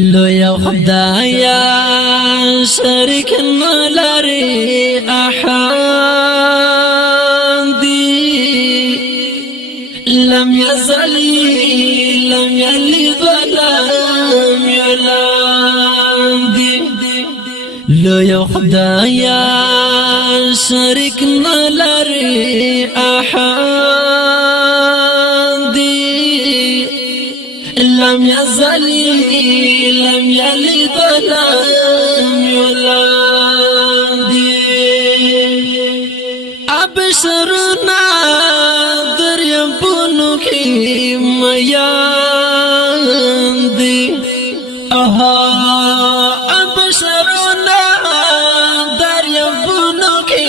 لویا خدایا شریک نلری احد لم يزلی لم یلد ولم یولد لویا خدایا شریک نلری احد لم يزلی لم یلد ولم یولد ابشرنا دریابونو کی میان دی ابشرنا دریابونو کی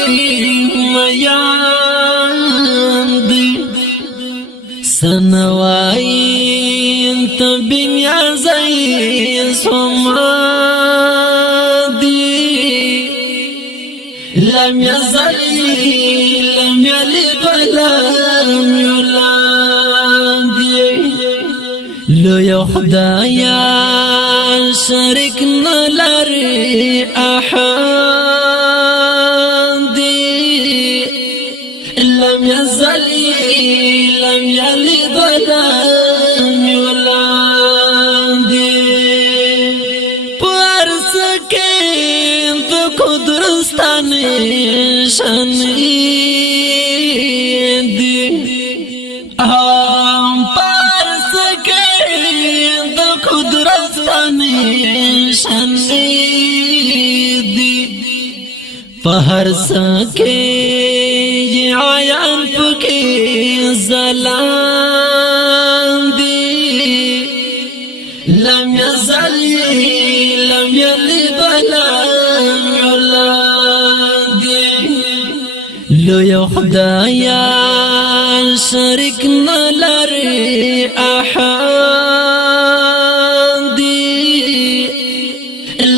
میان دی سنوائی انت بنیازی سمادی لم يزلی لم یلد ولم یولد لویا خدایا شریک نلری احد لم يزلی لم یلد ولم یولد پارس کے دو قدرستان شنیدی پارس کے دو قدرستان شنیدی پہر سکے یہ آیان پکی زلان دی لم یزلی لم یلد ولم یولد لویا خدایا شریک نلری احد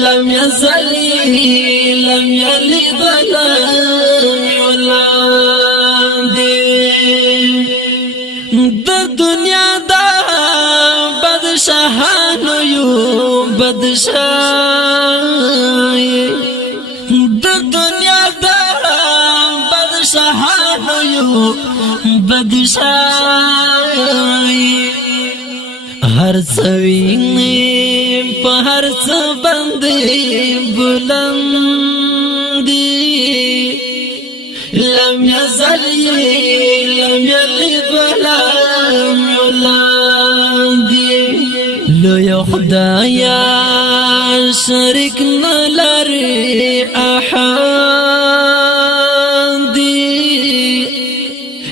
لم یزلی لم یلد ولم یولد د دنیا دا بدشاہانو یو بدشاہی د دنیا دا بدشاہانو یو بدشاہی ہر سوینی پا ہر سبندی بلندی لم يزلی لم یلد ولم یولد لویا خدایا شریک نلری احد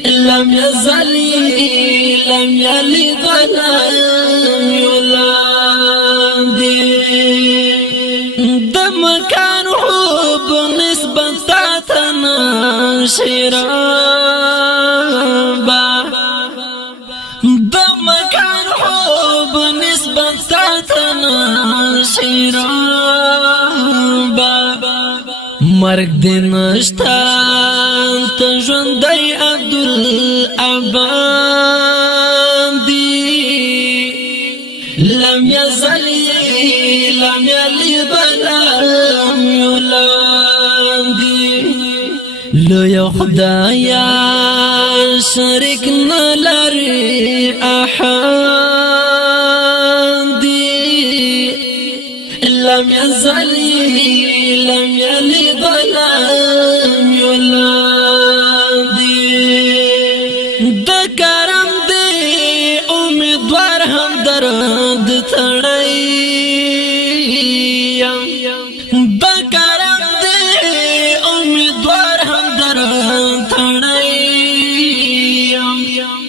لم يزلی لم یلد ولم یولد د مکان حب نسبت شرابا د مکان حب نسبت شرابا مرگ دنشتا تجوندی عبدالعبادی لم یزلی لم یلد ولم یولد لویا خدایا شریک نلری احد لم یزلی لم یلد ولم یولد د کرم دی امیدوار هم درد تړیم د کرم دی امیدوار هم درد تړیم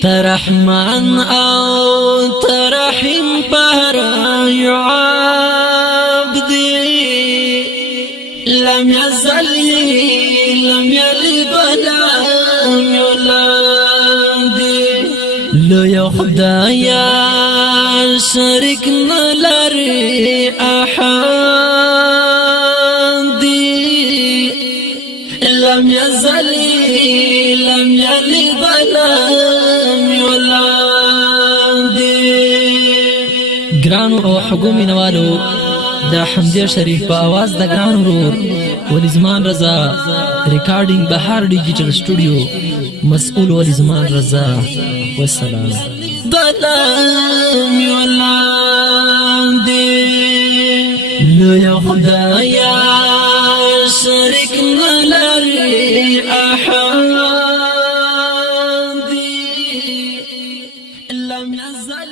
ترحمان او ترحیم پر لم يزلی لم یلد ولم یولد لویا خدایا شریک نلری احد لم يزلی لم یلد ولم یولد گرانو او حقوق ټولو مینوالو دا حمزه شریف په आवाज د ګران ورور ولی زمان رضا ریکارډینګ بهار ډیجیټل سټوډیو مسؤل ولی زمان رضا والسلام بلام یولاندی لویا خدایا شریک نلری احد لم يزل